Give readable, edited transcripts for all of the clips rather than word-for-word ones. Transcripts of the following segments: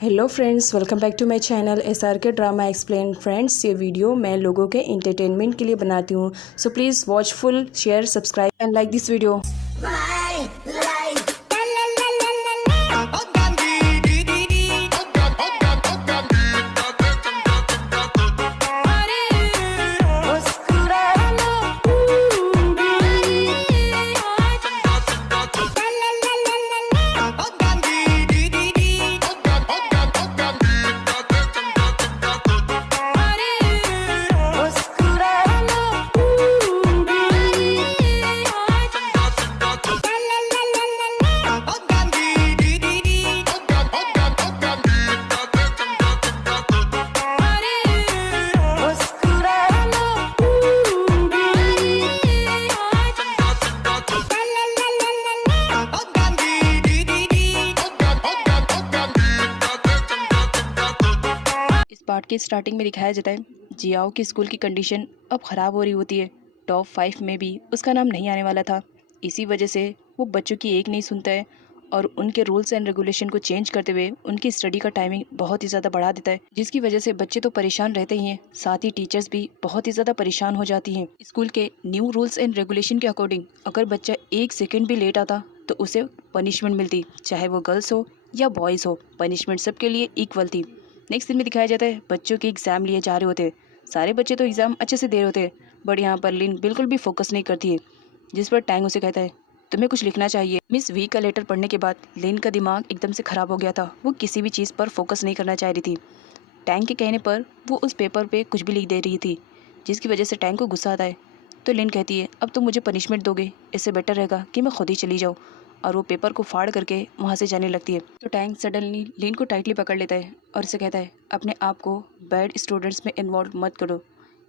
Hello friends, welcome back to my channel SRK drama explain. Friends, ये video मैं लोगों के एंटरटेनमेंट के लिए बनाती हूँ, so please watch full, share, subscribe and like this video. इस पार्ट के स्टार्टिंग में दिखाया जाता है जियाओ की स्कूल की कंडीशन अब ख़राब हो रही होती है। टॉप 5 में भी उसका नाम नहीं आने वाला था। इसी वजह से वो बच्चों की एक नहीं सुनता है और उनके रूल्स एंड रेगुलेशन को चेंज करते हुए उनकी स्टडी का टाइमिंग बहुत ही ज़्यादा बढ़ा देता है, जिसकी वजह से बच्चे तो परेशान रहते ही हैं, साथ ही टीचर्स भी बहुत ही ज़्यादा परेशान हो जाती हैं। स्कूल के न्यू रूल्स एंड रेगुलेशन के अकॉर्डिंग अगर बच्चा 1 सेकेंड भी लेट आता तो उसे पनिशमेंट मिलती, चाहे वो गर्ल्स हो या बॉयज़ हो। पनिशमेंट सबके लिए इक्वल थी। नेक्स्ट दिन में दिखाया जाता है बच्चों के एग्जाम लिए जा रहे होते हैं। सारे बच्चे तो एग्जाम अच्छे से दे रहे होते हैं, बट यहाँ पर लिन बिल्कुल भी फोकस नहीं करती है, जिस पर टैंग उसे कहता है तुम्हें कुछ लिखना चाहिए। मिस वी का लेटर पढ़ने के बाद लिन का दिमाग एकदम से खराब हो गया था। वो किसी भी चीज़ पर फोकस नहीं करना चाह रही थी। टैंग के कहने पर वो उस पेपर पे कुछ भी लिख दे रही थी, जिसकी वजह से टैंग को गुस्सा आता है। तो लिन कहती है अब तुम मुझे पनिशमेंट दोगे, इससे बेटर रहेगा कि मैं खुद ही चली जाऊँ, और वो पेपर को फाड़ करके वहाँ से जाने लगती है। तो टैंग सडनली लिन को टाइटली पकड़ लेता है और उसे कहता है अपने आप को बैड स्टूडेंट्स में इन्वॉल्व मत करो,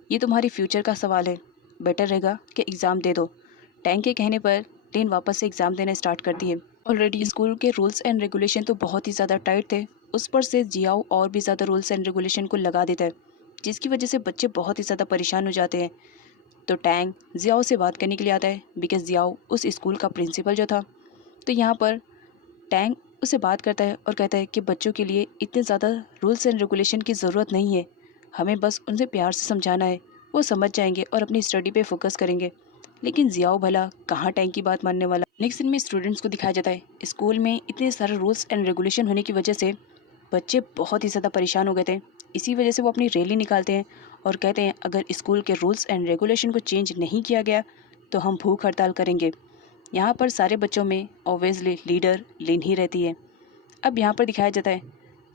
ये तुम्हारी फ्यूचर का सवाल है, बेटर रहेगा कि एग्ज़ाम दे दो। टैंग के कहने पर लिन वापस से एग्ज़ाम देना स्टार्ट करती है। ऑलरेडी स्कूल के रूल्स एंड रेगुलेशन तो बहुत ही ज़्यादा टाइट थे, उस पर से जियाओ और भी ज़्यादा रूल्स एंड रेगुलेशन को लगा देता है, जिसकी वजह से बच्चे बहुत ही ज़्यादा परेशान हो जाते हैं। तो टैंग जियाओ से बात करने के लिए आता है, बिकॉज जियाओ उस स्कूल का प्रिंसिपल जो था। तो यहाँ पर टैंग उससे बात करता है और कहता है कि बच्चों के लिए इतने ज़्यादा रूल्स एंड रेगुलेशन की ज़रूरत नहीं है, हमें बस उनसे प्यार से समझाना है, वो समझ जाएंगे और अपनी स्टडी पे फोकस करेंगे। लेकिन जियाओ भला कहाँ टैंग की बात मानने वाला। नेक्स्ट दिन में स्टूडेंट्स को दिखाया जाता है स्कूल में इतने सारे रूल्स एंड रेगुलेशन होने की वजह से बच्चे बहुत ही ज़्यादा परेशान हो गए थे। इसी वजह से वो अपनी रैली निकालते हैं और कहते हैं अगर स्कूल के रूल्स एंड रेगुलेशन को चेंज नहीं किया गया तो हम भूख हड़ताल करेंगे। यहाँ पर सारे बच्चों में ऑब्वियसली लीडर लिन ही रहती है। अब यहाँ पर दिखाया जाता है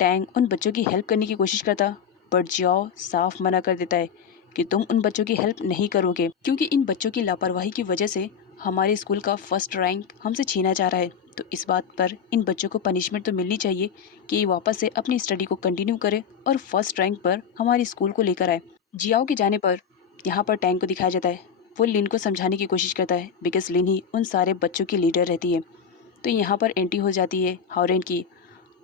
टैंग उन बच्चों की हेल्प करने की कोशिश करता, बट जियाओ साफ मना कर देता है कि तुम उन बच्चों की हेल्प नहीं करोगे, क्योंकि इन बच्चों की लापरवाही की वजह से हमारे स्कूल का फर्स्ट रैंक हमसे छीना जा रहा है। तो इस बात पर इन बच्चों को पनिशमेंट तो मिलनी चाहिए कि ये वापस से अपनी स्टडी को कंटिन्यू करे और फर्स्ट रैंक पर हमारे स्कूल को लेकर आए। जियाओ के जाने पर यहाँ पर टैंग को दिखाया जाता है, वो लिन को समझाने की कोशिश करता है, बिकॉज लिन ही उन सारे बच्चों की लीडर रहती है। तो यहाँ पर एंट्री हो जाती है हॉरेन की।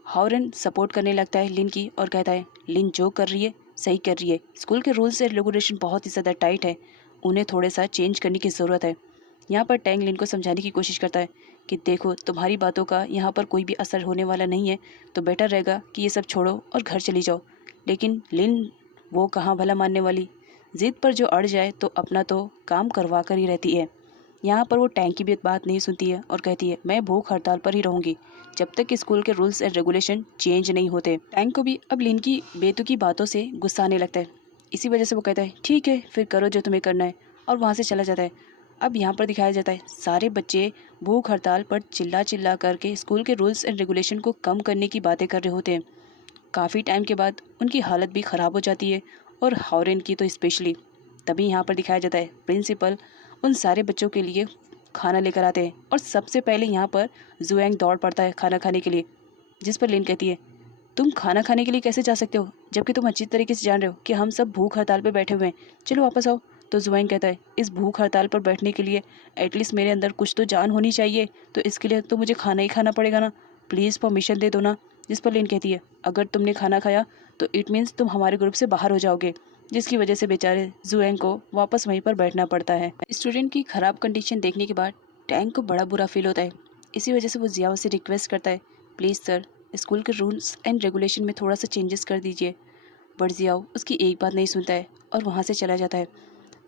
हॉरेन सपोर्ट करने लगता है लिन की और कहता है लिन जो कर रही है सही कर रही है, स्कूल के रूल्स एंड रेगुलेशन बहुत ही ज़्यादा टाइट है, उन्हें थोड़ा सा चेंज करने की ज़रूरत है। यहाँ पर टैंग लिन को समझाने की कोशिश करता है कि देखो तुम्हारी बातों का यहाँ पर कोई भी असर होने वाला नहीं है, तो बेटर रहेगा कि ये सब छोड़ो और घर चली जाओ। लेकिन लिन वो कहाँ भला मानने वाली, ज़िद पर जो अड़ जाए तो अपना तो काम करवा कर ही रहती है। यहाँ पर वो टैंक की भी बात नहीं सुनती है और कहती है मैं भूख हड़ताल पर ही रहूँगी जब तक कि स्कूल के रूल्स एंड रेगुलेशन चेंज नहीं होते। टैंक को भी अब लिन की बेतुकी बातों से गुस्सा आने लगता है। इसी वजह से वो कहता है ठीक है फिर करो जो तुम्हें करना है, और वहाँ से चला जाता है। अब यहाँ पर दिखाया जाता है सारे बच्चे भूख हड़ताल पर चिल्ला चिल्ला करके स्कूल के रूल्स एंड रेगुलेशन को कम करने की बातें कर रहे होते हैं। काफ़ी टाइम के बाद उनकी हालत भी ख़राब हो जाती है, और हॉरेन की तो स्पेशली। तभी यहाँ पर दिखाया जाता है प्रिंसिपल उन सारे बच्चों के लिए खाना लेकर आते हैं, और सबसे पहले यहाँ पर जुएंग दौड़ पड़ता है खाना खाने के लिए, जिस पर लिन कहती है तुम खाना खाने के लिए कैसे जा सकते हो जबकि तुम अच्छी तरीके से जान रहे हो कि हम सब भूख हड़ताल पर बैठे हुए हैं, चलो वापस आओ। तो जुएंग कहता है इस भूख हड़ताल पर बैठने के लिए एटलीस्ट मेरे अंदर कुछ तो जान होनी चाहिए, तो इसके लिए तो मुझे खाना ही खाना पड़ेगा ना, प्लीज़ परमिशन दे दो ना। जिस पर लिन कहती है अगर तुमने खाना खाया तो इट मीन्स तुम हमारे ग्रुप से बाहर हो जाओगे, जिसकी वजह से बेचारे जुएंग को वापस वहीं पर बैठना पड़ता है। स्टूडेंट की ख़राब कंडीशन देखने के बाद टैंग को बड़ा बुरा फील होता है। इसी वजह से वो जियाओ से रिक्वेस्ट करता है प्लीज़ सर स्कूल के रूल्स एंड रेगुलेशन में थोड़ा सा चेंजेस कर दीजिए। बट जियाओ उसकी एक बात नहीं सुनता है और वहाँ से चला जाता है।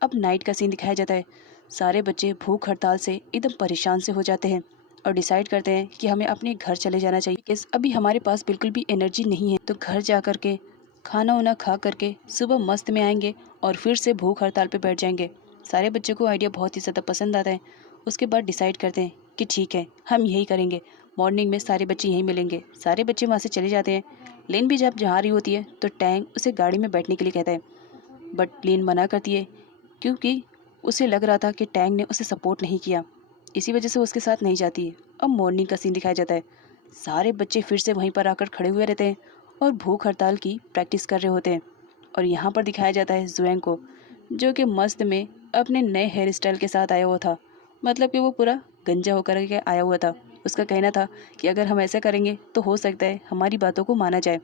अब नाइट का सीन दिखाया जाता है। सारे बच्चे भूख हड़ताल से एकदम परेशान से हो जाते हैं और डिसाइड करते हैं कि हमें अपने घर चले जाना चाहिए, बिकॉज अभी हमारे पास बिल्कुल भी एनर्जी नहीं है। तो घर जा कर के खाना वाना खा करके सुबह मस्त में आएंगे और फिर से भूख हड़ताल पे बैठ जाएंगे। सारे बच्चों को आइडिया बहुत ही ज़्यादा पसंद आता है। उसके बाद डिसाइड करते हैं कि ठीक है, हम यही करेंगे। मॉर्निंग में सारे बच्चे यहीं मिलेंगे। सारे बच्चे वहाँ से चले जाते हैं। लेन भी जब जा रही होती है तो टैंग उसे गाड़ी में बैठने के लिए कहता है, बट लेन मना करती है क्योंकि उसे लग रहा था कि टैंग ने उसे सपोर्ट नहीं किया। इसी वजह से वो उसके साथ नहीं जाती है। अब मॉर्निंग का सीन दिखाया जाता है। सारे बच्चे फिर से वहीं पर आकर खड़े हुए रहते हैं और भूख हड़ताल की प्रैक्टिस कर रहे होते हैं। और यहाँ पर दिखाया जाता है जुएंग को, जो कि मस्त में अपने नए हेयर स्टाइल के साथ आया हुआ था। मतलब कि वो पूरा गंजा होकर के आया हुआ था। उसका कहना था कि अगर हम ऐसा करेंगे तो हो सकता है हमारी बातों को माना जाए।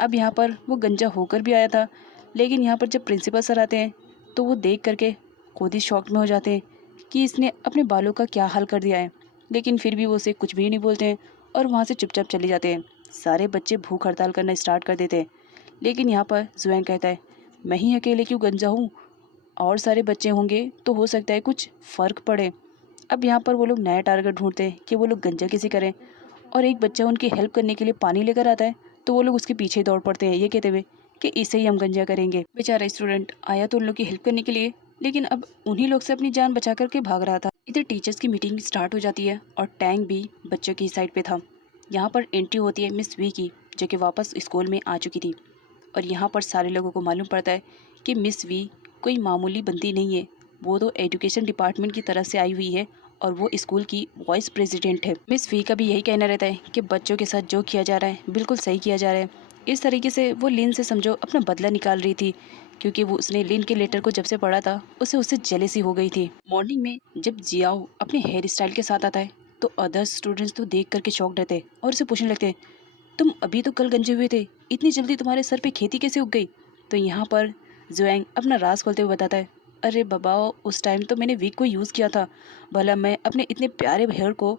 अब यहाँ पर वो गंजा होकर भी आया था, लेकिन यहाँ पर जब प्रिंसिपल सर आते हैं तो वो देख करके खुद ही शॉक में हो जाते हैं कि इसने अपने बालों का क्या हाल कर दिया है। लेकिन फिर भी वो उसे कुछ भी नहीं बोलते हैं और वहाँ से चुपचाप चले जाते हैं। सारे बच्चे भूख हड़ताल करना स्टार्ट कर देते हैं। लेकिन यहाँ पर जुएंग कहता है, मैं ही अकेले क्यों गंजा हूँ, और सारे बच्चे होंगे तो हो सकता है कुछ फ़र्क पड़े। अब यहाँ पर वो लोग नया टारगेट ढूंढते हैं कि वो लोग गंजा किसी करें। और एक बच्चा उनकी हेल्प करने के लिए पानी लेकर आता है तो वो लोग उसके पीछे दौड़ पड़ते हैं, ये कहते हुए कि इसे ही हम गंजा करेंगे। बेचारा स्टूडेंट आया तो उन लोग की हेल्प करने के लिए, लेकिन अब उन्हीं लोग से अपनी जान बचा करके भाग रहा था। इधर टीचर्स की मीटिंग स्टार्ट हो जाती है और टैंक भी बच्चों की साइड पे था। यहाँ पर एंट्री होती है मिस वी की, जो कि वापस स्कूल में आ चुकी थी। और यहाँ पर सारे लोगों को मालूम पड़ता है कि मिस वी कोई मामूली बंदी नहीं है। वो तो एजुकेशन डिपार्टमेंट की तरफ से आई हुई है और वो स्कूल की वाइस प्रेसिडेंट है। मिस वी का भी यही कहना रहता है कि बच्चों के साथ जो किया जा रहा है बिल्कुल सही किया जा रहा है। इस तरीके से वो लिन से समझो अपना बदला निकाल रही थी, क्योंकि वो उसने लिन के लेटर को जब से पढ़ा था उसे उससे जेलेसी हो गई थी। मॉर्निंग में जब जियाओ अपने हेयर स्टाइल के साथ आता है तो अदर स्टूडेंट्स तो देख करके शॉक रहते हैं और उसे पूछने लगते हैं, तुम अभी तो कल गंजे हुए थे, इतनी जल्दी तुम्हारे सर पे खेती कैसे उग गई। तो यहाँ पर जुएंग अपना राज खोलते हुए बताता है, अरे बाबा, उस टाइम तो मैंने विग को यूज़ किया था, भला मैं अपने इतने प्यारे हेयर को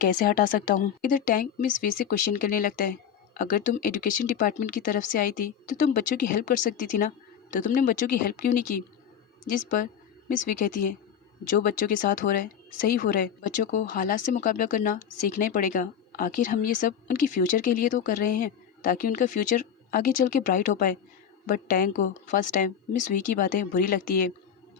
कैसे हटा सकता हूँ। इधर टैंक मिस वी से क्वेश्चन करने लगता है, अगर तुम एजुकेशन डिपार्टमेंट की तरफ से आई थी तो तुम बच्चों की हेल्प कर सकती थी ना, तो तुमने बच्चों की हेल्प क्यों नहीं की। जिस पर मिस वी कहती है, जो बच्चों के साथ हो रहा है सही हो रहा है, बच्चों को हालात से मुकाबला करना सीखना ही पड़ेगा। आखिर हम ये सब उनकी फ्यूचर के लिए तो कर रहे हैं, ताकि उनका फ्यूचर आगे चल के ब्राइट हो पाए। बट टैंक को फर्स्ट टाइम मिस वी की बातें बुरी लगती है।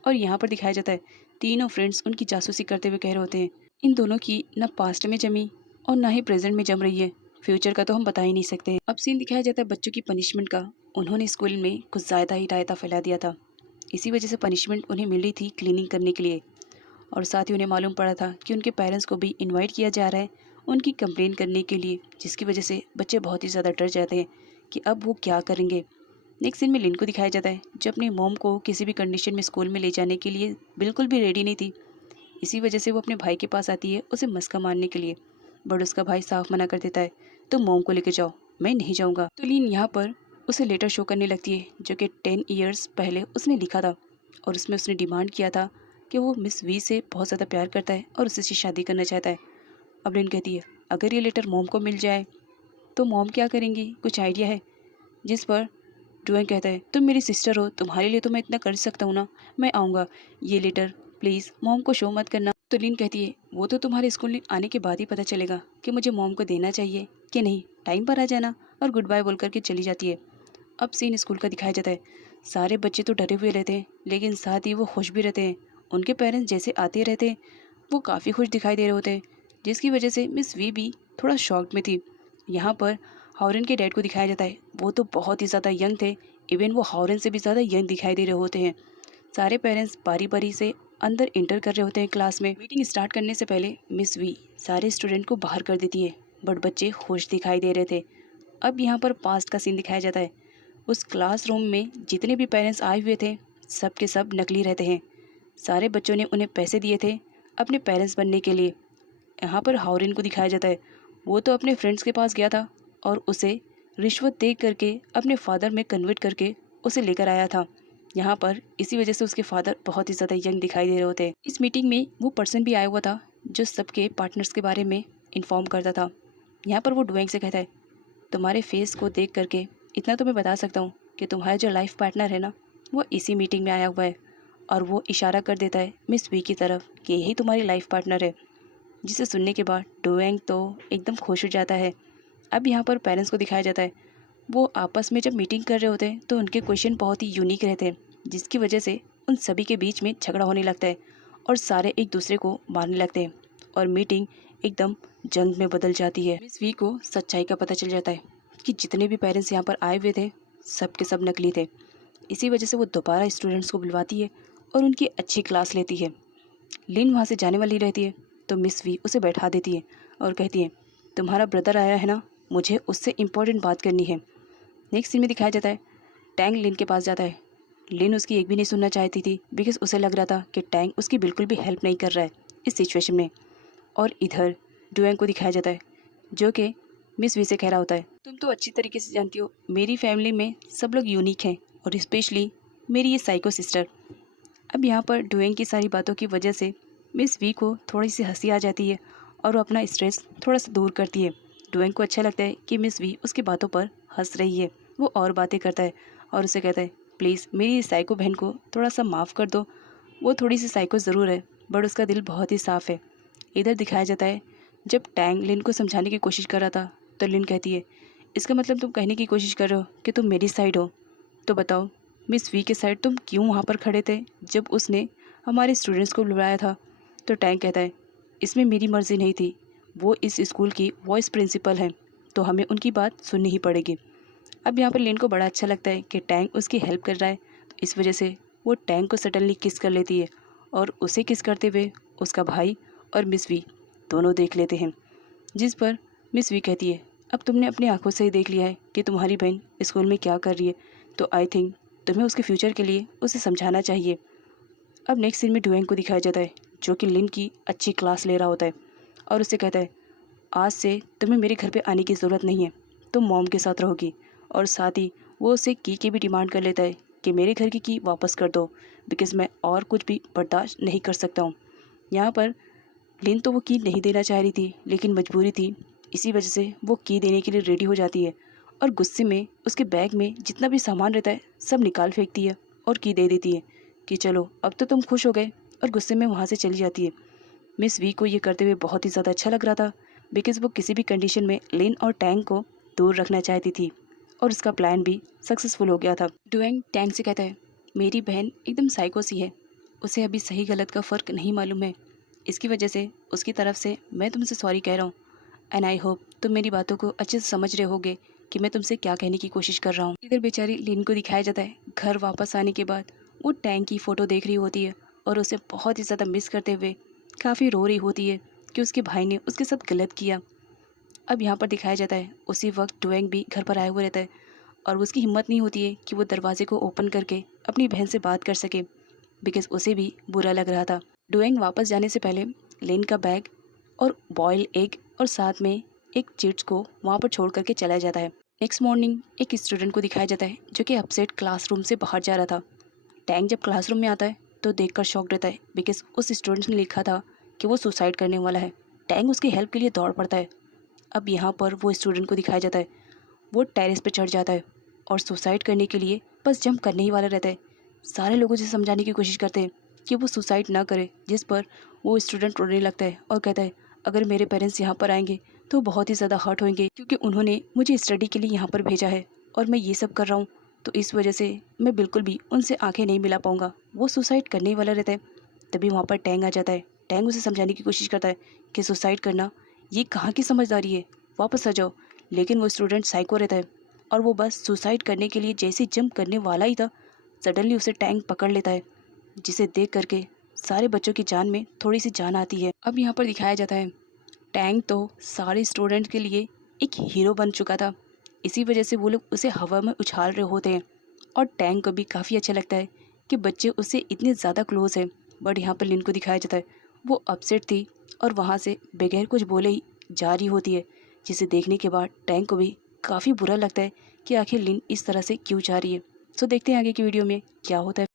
और यहाँ पर दिखाया जाता है तीनों फ्रेंड्स उनकी जासूसी करते हुए कह रहे होते हैं, इन दोनों की ना पास्ट में जमी और ना ही प्रेजेंट में जम रही है, फ्यूचर का तो हम बता ही नहीं सकते। अब सीन दिखाया जाता है बच्चों की पनिशमेंट का। उन्होंने स्कूल में कुछ ज़्यादा ही रायता फैला दिया था। इसी वजह से पनिशमेंट उन्हें मिल रही थी क्लीनिंग करने के लिए। और साथ ही उन्हें मालूम पड़ा था कि उनके पेरेंट्स को भी इनवाइट किया जा रहा है उनकी कंप्लेन करने के लिए, जिसकी वजह से बच्चे बहुत ही ज़्यादा डर जाते हैं कि अब वो क्या करेंगे। नेक्स्ट सीन में लिन को दिखाया जाता है जो अपनी मॉम को किसी भी कंडीशन में स्कूल में ले जाने के लिए बिल्कुल भी रेडी नहीं थी। इसी वजह से वो अपने भाई के पास आती है उसे मस्का मारने के लिए, बट उसका भाई साफ मना कर देता है, तुम मॉम को लेकर जाओ, मैं नहीं जाऊँगा। तो लिन यहाँ पर उसे लेटर शो करने लगती है जो कि 10 ईयर्स पहले उसने लिखा था, और उसमें उसने डिमांड किया था कि वो मिस वी से बहुत ज़्यादा प्यार करता है और उससे शादी करना चाहता है। अब लिन कहती है, अगर ये लेटर मॉम को मिल जाए तो मॉम क्या करेंगी, कुछ आइडिया है। जिस पर ड्वेन कहता है, तुम मेरी सिस्टर हो, तुम्हारे लिए तो मैं इतना कर सकता हूँ ना, मैं आऊँगा, ये लेटर प्लीज़ मॉम को शो मत करना। तो लिन कहती है, वो तो तुम्हारे स्कूल आने के बाद ही पता चलेगा कि मुझे मॉम को देना चाहिए कि नहीं, टाइम पर आ जाना। और गुड बाय बोल करके चली जाती है। अब सीन स्कूल का दिखाया जाता है। सारे बच्चे तो डरे हुए रहते हैं, लेकिन साथ ही वो खुश भी रहते हैं। उनके पेरेंट्स जैसे आते रहते हैं वो काफ़ी खुश दिखाई दे रहे होते हैं, जिसकी वजह से मिस वी भी थोड़ा शॉक्ड में थी। यहाँ पर हॉरन के डैड को दिखाया जाता है। वो तो बहुत ही ज़्यादा यंग थे, इवन वो हॉरन से भी ज़्यादा यंग दिखाई दे रहे होते हैं। सारे पेरेंट्स बारी बारी से अंदर इंटर कर रहे होते हैं क्लास में। मीटिंग स्टार्ट करने से पहले मिस वी सारे स्टूडेंट को बाहर कर देती है, बट बच्चे खुश दिखाई दे रहे थे। अब यहाँ पर पास्ट का सीन दिखाया जाता है। उस क्लासरूम में जितने भी पेरेंट्स आए हुए थे सब के सब नकली रहते हैं। सारे बच्चों ने उन्हें पैसे दिए थे अपने पेरेंट्स बनने के लिए। यहाँ पर हाउरिन को दिखाया जाता है। वो तो अपने फ्रेंड्स के पास गया था और उसे रिश्वत दे करके अपने फादर में कन्वर्ट करके उसे लेकर आया था। यहाँ पर इसी वजह से उसके फादर बहुत ही ज़्यादा यंग दिखाई दे रहे होते हैं। इस मीटिंग में वो पर्सन भी आया हुआ था जो सबके पार्टनर्स के बारे में इन्फॉर्म करता था। यहाँ पर वो डुएंग से कहता है, तुम्हारे फेस को देख करके इतना तो मैं बता सकता हूँ कि तुम्हारा जो लाइफ पार्टनर है ना, वो इसी मीटिंग में आया हुआ है। और वो इशारा कर देता है मिस वी की तरफ कि यही तुम्हारी लाइफ पार्टनर है। जिसे सुनने के बाद डुएंग तो एकदम खुश हो जाता है। अब यहाँ पर पेरेंट्स को दिखाया जाता है, वो आपस में जब मीटिंग कर रहे होते हैं तो उनके क्वेश्चन बहुत ही यूनिक रहते हैं, जिसकी वजह से उन सभी के बीच में झगड़ा होने लगता है और सारे एक दूसरे को मारने लगते हैं और मीटिंग एकदम जंग में बदल जाती है। मिस वी को सच्चाई का पता चल जाता है कि जितने भी पेरेंट्स यहाँ पर आए हुए थे सब के सब नकली थे। इसी वजह से वो दोबारा स्टूडेंट्स को बुलवाती है और उनकी अच्छी क्लास लेती है। लिन वहाँ से जाने वाली रहती है तो मिस वी उसे बैठा देती है और कहती है, तुम्हारा ब्रदर आया है ना, मुझे उससे इम्पोर्टेंट बात करनी है। नेक्स्ट सीन में दिखाया जाता है, टैंग लिन के पास जाता है। लिन उसकी एक भी नहीं सुनना चाहती थी बिकॉज उसे लग रहा था कि टैंग उसकी बिल्कुल भी हेल्प नहीं कर रहा है इस सिचुएशन में। और इधर डुएंग को दिखाया जाता है जो कि मिस वी से कह रहा होता है, तुम तो अच्छी तरीके से जानती हो मेरी फैमिली में सब लोग यूनिक हैं और स्पेशली मेरी ये साइको सिस्टर। अब यहाँ पर डुएंग की सारी बातों की वजह से मिस वी को थोड़ी सी हंसी आ जाती है और वो अपना स्ट्रेस थोड़ा सा दूर करती है। डुएंग को अच्छा लगता है कि मिस वी उसकी बातों पर हंस रही है। वो और बातें करता है और उसे कहता है, प्लीज़ मेरी साइको बहन को थोड़ा सा माफ़ कर दो, वो थोड़ी सी साइको ज़रूर है बट उसका दिल बहुत ही साफ़ है। इधर दिखाया जाता है जब टैंग लिन को समझाने की कोशिश कर रहा था तो लिन कहती है, इसका मतलब तुम कहने की कोशिश कर रहे हो कि तुम मेरी साइड हो, तो बताओ मिस वी के साइड तुम क्यों वहाँ पर खड़े थे जब उसने हमारे स्टूडेंट्स को बुलाया था। तो टैंग कहता है, इसमें मेरी मर्ज़ी नहीं थी, वो इस स्कूल की वाइस प्रिंसिपल हैं तो हमें उनकी बात सुननी ही पड़ेगी। अब यहाँ पर लिन को बड़ा अच्छा लगता है कि टैंग उसकी हेल्प कर रहा है, तो इस वजह से वो टैंग को सडनली किस कर लेती है और उसे किस करते हुए उसका भाई और मिस वी दोनों देख लेते हैं। जिस पर मिस वी कहती है, अब तुमने अपनी आंखों से ही देख लिया है कि तुम्हारी बहन स्कूल में क्या कर रही है, तो आई थिंक तुम्हें उसके फ्यूचर के लिए उसे समझाना चाहिए। अब नेक्स्ट सीन में डुएंग को दिखाया जाता है जो कि लिन की अच्छी क्लास ले रहा होता है और उससे कहता है, आज से तुम्हें मेरे घर पे आने की ज़रूरत नहीं है, तुम मॉम के साथ रहोगी। और साथ ही वो उससे की भी डिमांड कर लेता है कि मेरे घर की वापस कर दो बिकॉज़ मैं और कुछ भी बर्दाश्त नहीं कर सकता हूँ। यहाँ पर लिन तो वो की नहीं देना चाह रही थी लेकिन मजबूरी थी, इसी वजह से वो की देने के लिए रेडी हो जाती है और गुस्से में उसके बैग में जितना भी सामान रहता है सब निकाल फेंकती है और की दे देती है कि चलो अब तो तुम खुश हो गए, और गुस्से में वहाँ से चली जाती है। मिस वी को ये करते हुए बहुत ही ज़्यादा अच्छा लग रहा था बिकॉज़ वो किसी भी कंडीशन में लिन और टैंग को दूर रखना चाहती थी और उसका प्लान भी सक्सेसफुल हो गया था। डुएंग टैंग से कहता है, मेरी बहन एकदम साइको सी है, उसे अभी सही गलत का फ़र्क नहीं मालूम है, इसकी वजह से उसकी तरफ से मैं तुमसे सॉरी कह रहा हूँ एंड आई होप तुम मेरी बातों को अच्छे से समझ रहे होगे कि मैं तुमसे क्या कहने की कोशिश कर रहा हूँ। इधर बेचारी लिन को दिखाया जाता है घर वापस आने के बाद वो टैंक की फ़ोटो देख रही होती है और उसे बहुत ही ज़्यादा मिस करते हुए काफ़ी रो रही होती है कि उसके भाई ने उसके साथ गलत किया। अब यहाँ पर दिखाया जाता है उसी वक्त डुएंग भी घर पर आया हुआ रहता है और उसकी हिम्मत नहीं होती है कि वो दरवाजे को ओपन करके अपनी बहन से बात कर सके बिकॉज़ उसे भी बुरा लग रहा था। डुएंग वापस जाने से पहले लिन का बैग और बॉयल एग और साथ में एक चिट्स को वहाँ पर छोड़ करके चला जाता है। नेक्स्ट मॉर्निंग एक स्टूडेंट को दिखाया जाता है जो कि अपसेट क्लासरूम से बाहर जा रहा था। टैंग जब क्लासरूम में आता है तो देखकर शॉक रहता है बिकॉज उस स्टूडेंट ने लिखा था कि वो सुसाइड करने वाला है। टैंग उसकी हेल्प के लिए दौड़ पड़ता है। अब यहाँ पर वो स्टूडेंट को दिखाया जाता है, वो टेरेस पे चढ़ जाता है और सुसाइड करने के लिए बस जंप करने ही वाला रहता है। सारे लोगों से समझाने की कोशिश करते हैं कि वो सुसाइड ना करे, जिस पर वो स्टूडेंट रोने लगता है और कहता है, अगर मेरे पेरेंट्स यहाँ पर आएंगे तो बहुत ही ज़्यादा हर्ट होंगे क्योंकि उन्होंने मुझे स्टडी के लिए यहाँ पर भेजा है और मैं ये सब कर रहा हूँ, तो इस वजह से मैं बिल्कुल भी उनसे आंखें नहीं मिला पाऊँगा। वो सुसाइड करने ही वाला रहता है। तभी वहाँ पर टैंग आ जाता है। टैंग उसे समझाने की कोशिश करता है कि सुसाइड करना ये कहाँ की समझदारी है, वापस आ जाओ। लेकिन वो स्टूडेंट साइको रहता है और वो बस सुसाइड करने के लिए जैसे जंप करने वाला ही था, सडनली उसे टैंग पकड़ लेता है, जिसे देख करके सारे बच्चों की जान में थोड़ी सी जान आती है। अब यहाँ पर दिखाया जाता है टैंग तो सारे स्टूडेंट के लिए एक हीरो बन चुका था, इसी वजह से वो लोग उसे हवा में उछाल रहे होते हैं और टैंग को भी काफ़ी अच्छा लगता है कि बच्चे उससे इतने ज़्यादा क्लोज हैं। बट यहाँ पर लिन को दिखाया जाता है वो अपसेट थी और वहाँ से बगैर कुछ बोले ही जा रही होती है, जिसे देखने के बाद टैंग को भी काफ़ी बुरा लगता है कि आखिर लिन इस तरह से क्यों जा रही है। सो देखते हैं आगे की वीडियो में क्या होता है।